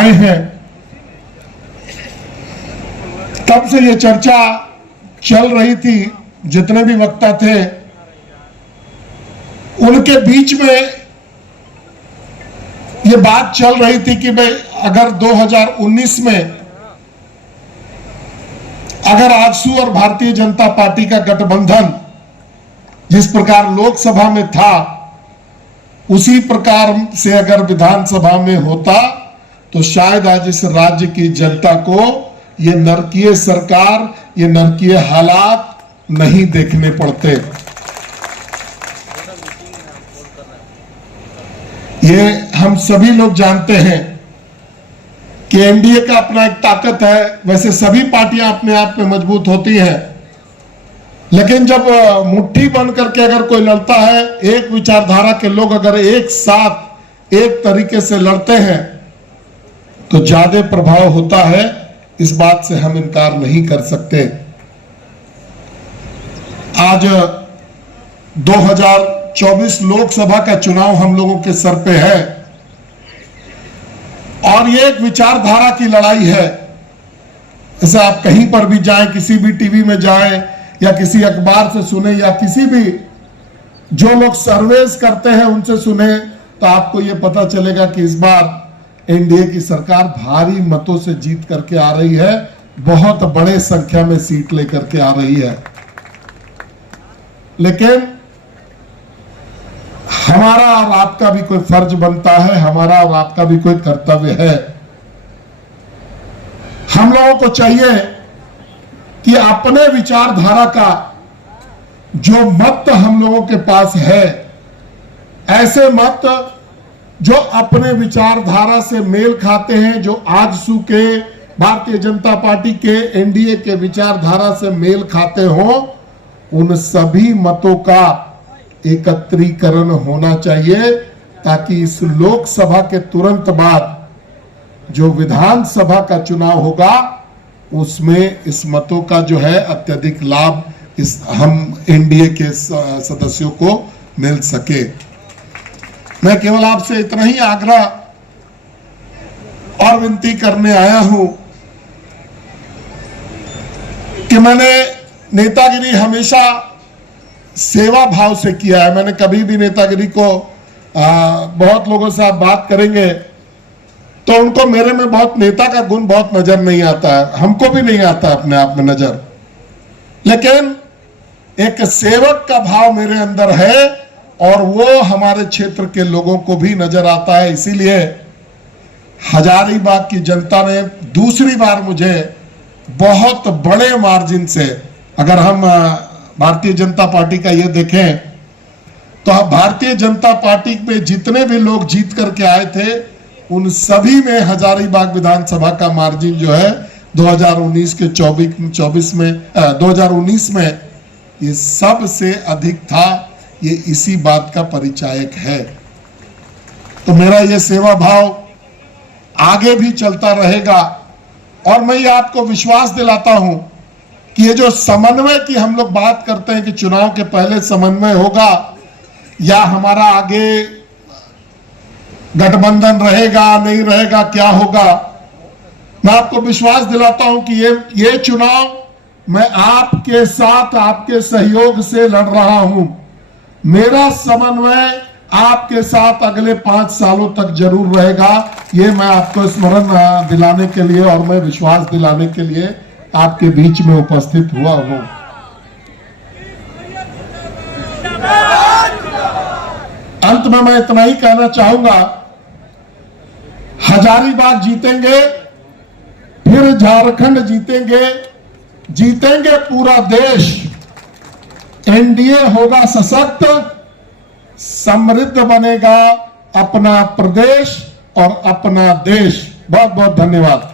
आए हैं, तब से ये चर्चा चल रही थी। जितने भी वक्ता थे उनके बीच में ये बात चल रही थी कि भाई अगर 2019 में अगर आजसू और भारतीय जनता पार्टी का गठबंधन जिस प्रकार लोकसभा में था उसी प्रकार से अगर विधानसभा में होता तो शायद आज इस राज्य की जनता को ये नरकीय सरकार, ये नरकीय हालात नहीं देखने पड़ते। ये हम सभी लोग जानते हैं कि एनडीए का अपना एक ताकत है। वैसे सभी पार्टियां अपने आप में मजबूत होती हैं, लेकिन जब मुट्ठी बन करके अगर कोई लड़ता है, एक विचारधारा के लोग अगर एक साथ एक तरीके से लड़ते हैं तो ज्यादा प्रभाव होता है। इस बात से हम इनकार नहीं कर सकते। आज 2024 लोकसभा का चुनाव हम लोगों के सर पे है और ये एक विचारधारा की लड़ाई है। जैसे आप कहीं पर भी जाएं, किसी भी टीवी में जाएं या किसी अखबार से सुने या किसी भी जो लोग सर्वेस करते हैं उनसे सुने, तो आपको ये पता चलेगा कि इस बार एनडीए की सरकार भारी मतों से जीत करके आ रही है, बहुत बड़े संख्या में सीट लेकर के आ रही है। लेकिन हमारा और आपका भी कोई फर्ज बनता है, हमारा और आपका भी कोई कर्तव्य है। हम लोगों को चाहिए कि अपने विचारधारा का जो मत हम लोगों के पास है, ऐसे मत जो अपने विचारधारा से मेल खाते हैं, जो आजसू के भारतीय जनता पार्टी के एनडीए के विचारधारा से मेल खाते हो, उन सभी मतों का एकत्रीकरण होना चाहिए ताकि इस लोकसभा के तुरंत बाद जो विधानसभा का चुनाव होगा उसमें इस मतों का जो है अत्यधिक लाभ इस हम एनडीए के सदस्यों को मिल सके। मैं केवल आपसे इतना ही आग्रह और विनती करने आया हूं कि मैंने नेतागिरी हमेशा सेवा भाव से किया है। मैंने कभी भी नेतागिरी को बहुत लोगों से आप बात करेंगे तो उनको मेरे में बहुत नेता का गुण बहुत नजर नहीं आता है, हमको भी नहीं आता अपने आप में नजर, लेकिन एक सेवक का भाव मेरे अंदर है और वो हमारे क्षेत्र के लोगों को भी नजर आता है। इसीलिए हजारीबाग की जनता ने दूसरी बार मुझे बहुत बड़े मार्जिन से, अगर हम भारतीय जनता पार्टी का ये देखें तो भारतीय जनता पार्टी में जितने भी लोग जीत करके आए थे उन सभी में हजारीबाग विधानसभा का मार्जिन जो है 2019 के 24 में 2019 में ये सबसे अधिक था। ये इसी बात का परिचायक है। तो मेरा ये सेवा भाव आगे भी चलता रहेगा और मैं ये आपको विश्वास दिलाता हूं कि ये जो समन्वय की हम लोग बात करते हैं कि चुनाव के पहले समन्वय होगा या हमारा आगे गठबंधन रहेगा नहीं रहेगा, क्या होगा, मैं आपको विश्वास दिलाता हूं कि ये चुनाव मैं आपके साथ आपके सहयोग से लड़ रहा हूं। मेरा समन्वय आपके साथ अगले 5 सालों तक जरूर रहेगा। ये मैं आपको स्मरण दिलाने के लिए और मैं विश्वास दिलाने के लिए आपके बीच में उपस्थित हुआ हूं। अंत में मैं इतना ही कहना चाहूंगा, हजारीबाग जीतेंगे, फिर झारखंड जीतेंगे, जीतेंगे पूरा देश। एनडीए होगा सशक्त, समृद्ध बनेगा अपना प्रदेश और अपना देश। बहुत बहुत धन्यवाद।